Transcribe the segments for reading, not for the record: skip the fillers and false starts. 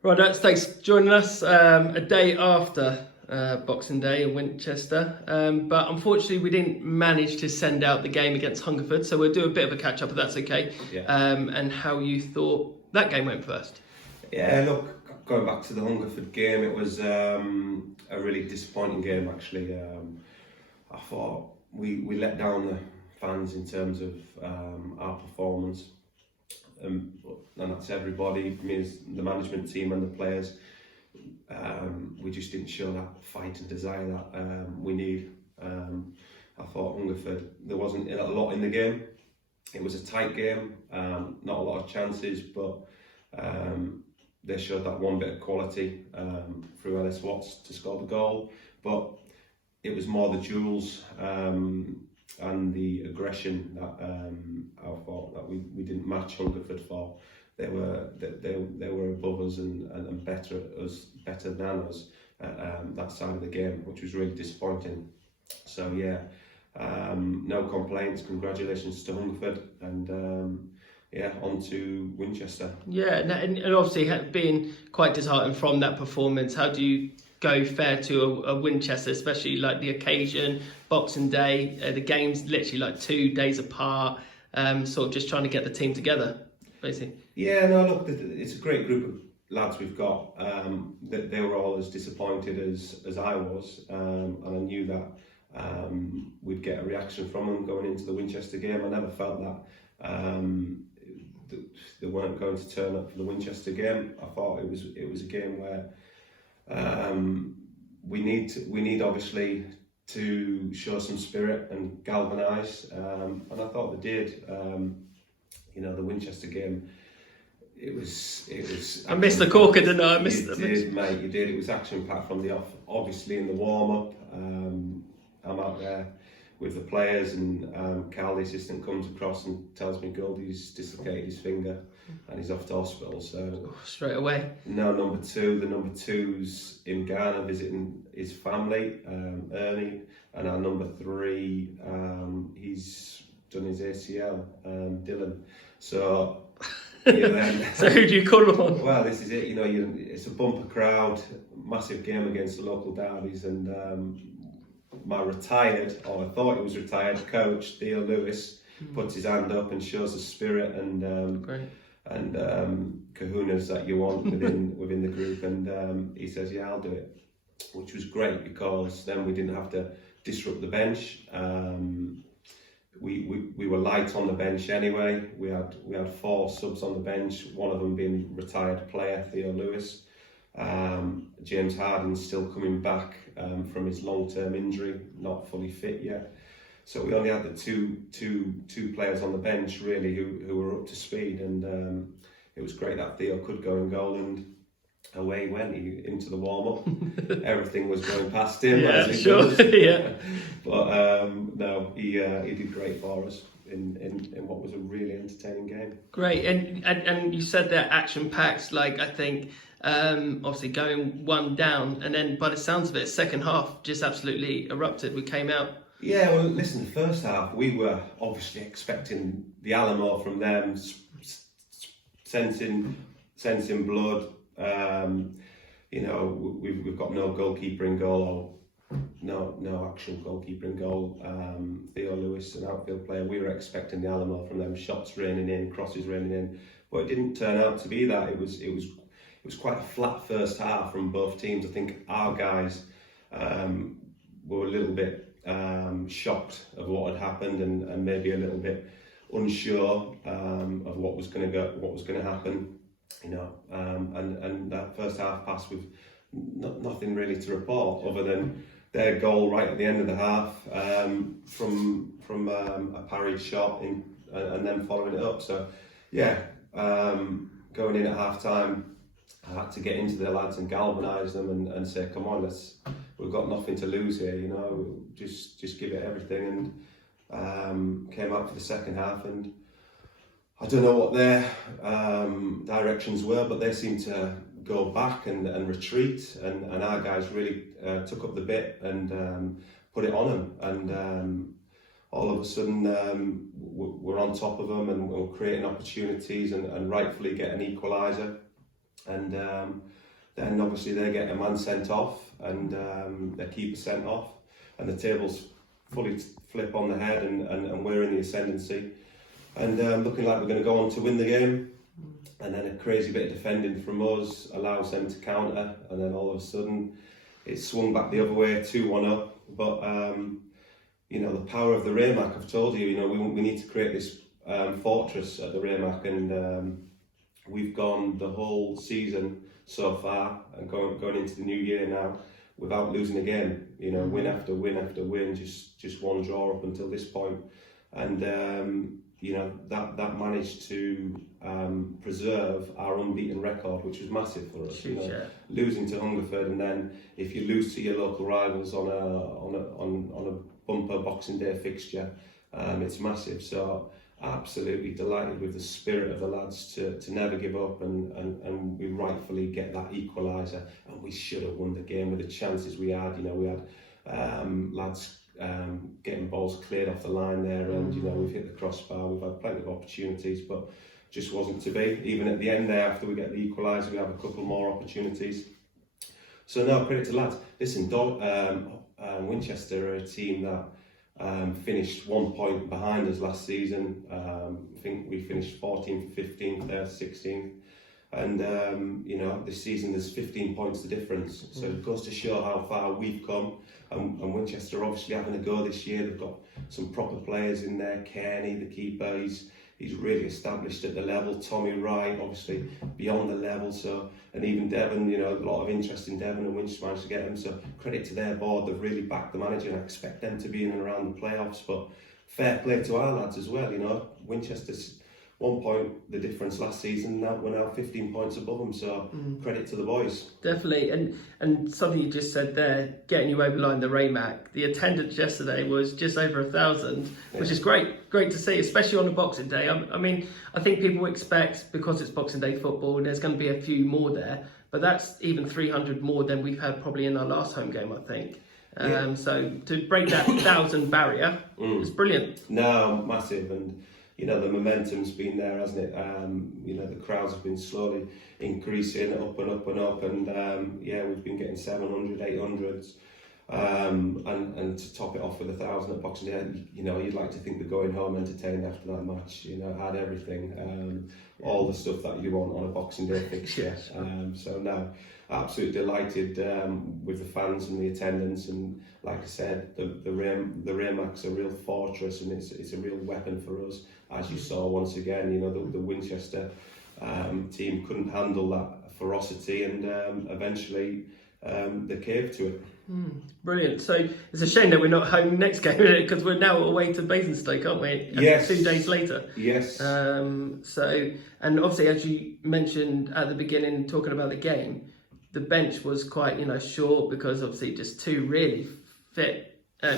Right, thanks for joining us a day after Boxing Day in Winchester. But unfortunately, we didn't manage to send out the game against Hungerford, so we'll do a bit of a catch up if that's okay. Yeah. And how you thought that game went first. Yeah, look, going back to the Hungerford game, it was a really disappointing game actually. I thought we let down the fans in terms of our performance. And that's everybody, means the management team and the players. We just didn't show that fight and desire that we need. I thought Hungerford, there wasn't a lot in the game. It was a tight game, not a lot of chances, but they showed that one bit of quality through Ellis Watts to score the goal. But it was more the duels and the aggression that I thought that we didn't match Hungerford for. They were above us and better than us at that side of the game, which was really disappointing. So yeah, no complaints. Congratulations to Hungerford, and yeah, on to Winchester. Yeah, and obviously being quite disheartened from that performance, how do you go fair to a Winchester, especially like the occasion, Boxing Day, the game's literally like 2 days apart, sort of just trying to get the team together, basically? Yeah, no, look, it's a great group of lads we've got. They were all as disappointed as I was, and I knew that we'd get a reaction from them going into the Winchester game. I never felt that they weren't going to turn up for the Winchester game. I thought it was a game where we need obviously to show some spirit and galvanise, and I thought they did. The Winchester game, it was. I missed the corker, didn't I? You did, mate. You did. It was action packed from the off. Obviously in the warm up, I'm out there with the players, and Carl, the assistant, comes across and tells me Goldie's dislocated his finger and he's off to hospital. So straight away. No, number two. The number two's in Ghana visiting his family, Ernie, and our number three, he's done his ACL, Dylan. So. So who do you call on? Well, this is it. It's a bumper crowd, massive game against the local derbies, and my retired, or I thought he was retired, coach Theo Lewis puts his hand up and shows the spirit and kahunas that you want within the group, and he says, "Yeah, I'll do it," which was great because then we didn't have to disrupt the bench. We were light on the bench anyway. We had 4 subs on the bench, one of them being retired player Theo Lewis. James Harden's still coming back from his long-term injury, not fully fit yet. So we only had the two players on the bench really who were up to speed, and it was great that Theo could go in goal, and away he went into the warm-up. Everything was going past him. Yeah, as it sure. does. Yeah. But no, he did great for us in what was a really entertaining game. Great, and you said they're action-packed. Like, I think obviously going 1 down, and then by the sounds of it, second half just absolutely erupted. We came out. Yeah, well, listen, the first half we were obviously expecting the Alamo from them, sensing blood. We've got no goalkeeper in goal, or no action goalkeeper in goal. Theo Lewis, an outfield player, we were expecting the Alamo from them, shots raining in, crosses raining in, but it didn't turn out to be that. It was quite a flat first half from both teams. I think our guys were a little bit shocked of what had happened, and maybe a little bit unsure of what was going to happen. And that first half passed with nothing really to report other than their goal right at the end of the half from a parried shot and then following it up. So yeah, going in at half time, I had to get into the lads and galvanise them and say, come on, we've got nothing to lose here, just give it everything, and came out for the second half, and I don't know what their directions were, but they seemed to go back and retreat, and our guys really took up the bit and put it on them, and all of a sudden we're on top of them, and we're creating opportunities and rightfully get an equaliser. and then obviously they get a man sent off and their keeper sent off, and the tables fully flip on the head, and we're in the ascendancy, and looking like we're going to go on to win the game. And then a crazy bit of defending from us allows them to counter, and then all of a sudden it swung back the other way, 2-1 up. But you know, the power of the Raymac, I've told you, you know, we need to create this fortress at the Raymac, and we've gone the whole season so far, and going into the new year now, without losing a game. You know, win after win after win, just one draw up until this point. And you know, that managed to preserve our unbeaten record, which was massive for us. You know, losing to Hungerford, and then if you lose to your local rivals on a bumper Boxing Day fixture, it's massive. So absolutely delighted with the spirit of the lads to never give up, and we rightfully get that equaliser, and we should have won the game with the chances we had. You know, we had lads getting balls cleared off the line there, and you know, we've hit the crossbar, we've had plenty of opportunities, but just wasn't to be. Even at the end there, after we get the equaliser, we have a couple more opportunities. So no, credit to lads. Listen, Winchester are a team that finished 1 point behind us last season. I think we finished 14th, 15th, there 16th. And you know, this season there's 15 points the difference, so it goes to show how far we've come. And Winchester are obviously having a go this year. They've got some proper players in there. Kearney, the keeper, he's really established at the level. Tommy Wright, obviously beyond the level. So, and even Devon, you know, a lot of interest in Devon, and Winchester managed to get him. So credit to their board, they've really backed the manager, and I expect them to be in and around the playoffs. But fair play to our lads as well. You know, Winchester's 1 point the difference last season. Now we're now 15 points above them, so credit to the boys. Definitely, and something you just said there, getting you over the line, the Raymac. The attendance yesterday was just over 1,000, which is great to see, especially on a Boxing Day. I mean, I think people expect, because it's Boxing Day football, there's going to be a few more there, but that's even 300 more than we've had probably in our last home game, I think. So to break that 1,000 barrier is brilliant. No, massive. And you know, the momentum's been there, hasn't it? You know, the crowds have been slowly increasing, up and up and up, and yeah, we've been getting 700, 800s, and to top it off with 1,000 at Boxing Day, you know, you'd like to think they're going home entertained after that match. You know, had everything, all the stuff that you want on a Boxing Day fixture. So no, absolutely delighted with the fans and the attendance, and like I said, the Raymac's a real fortress, and it's a real weapon for us. As you saw once again, you know, the Winchester team couldn't handle that ferocity, and eventually they caved to it. Brilliant. So it's a shame that we're not home next game, because we're now away to Basingstoke, aren't we? Yes. 2 days later. Yes. So, and obviously, as you mentioned at the beginning, talking about the game, the bench was quite, you know, short, because obviously just two really fit,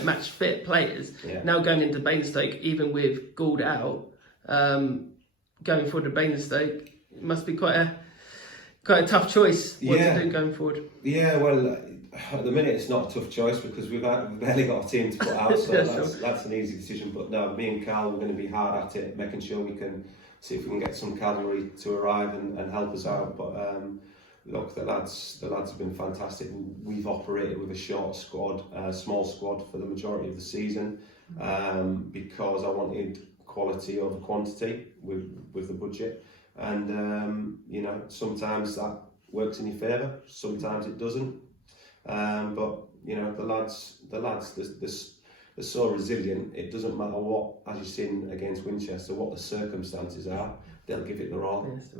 match fit players. Now going into Basingstoke, even with Gould out, going forward to Basingstoke, it must be quite a tough choice what to do going forward. Yeah, well, at the minute it's not a tough choice, because we've barely got a team to put out, so that's an easy decision. But no, me and Carl, we're going to be hard at it, making sure we can see if we can get some cavalry to arrive and help us out. But look, the lads have been fantastic. We've operated with a short squad, small squad for the majority of the season, because I wanted quality over quantity with the budget, and you know, sometimes that works in your favour, sometimes it doesn't. But you know, the lads, they're so resilient. It doesn't matter what, as you've seen against Winchester, what the circumstances are. They'll give it their all. Yes,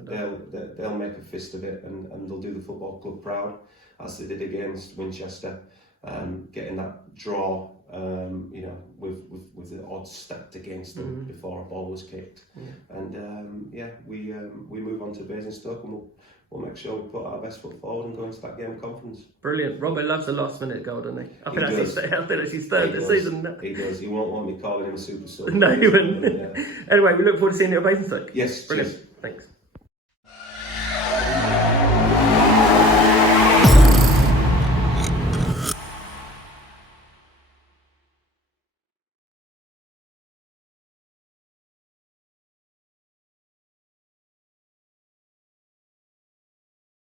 they'll make a fist of it, and they'll do the football club proud, as they did against Winchester, getting that draw, you know, with the odds stacked against them before a ball was kicked. And yeah, we move on to Basingstoke, and we'll make sure we put our best foot forward and go into that game of confidence. Brilliant. Robbo loves a last minute goal, doesn't he? I think that's his third this season. He does. He won't want me calling him a super sub. No, he wouldn't. Anyway, we look forward to seeing you at Basingstoke. Yes, brilliant. Cheers.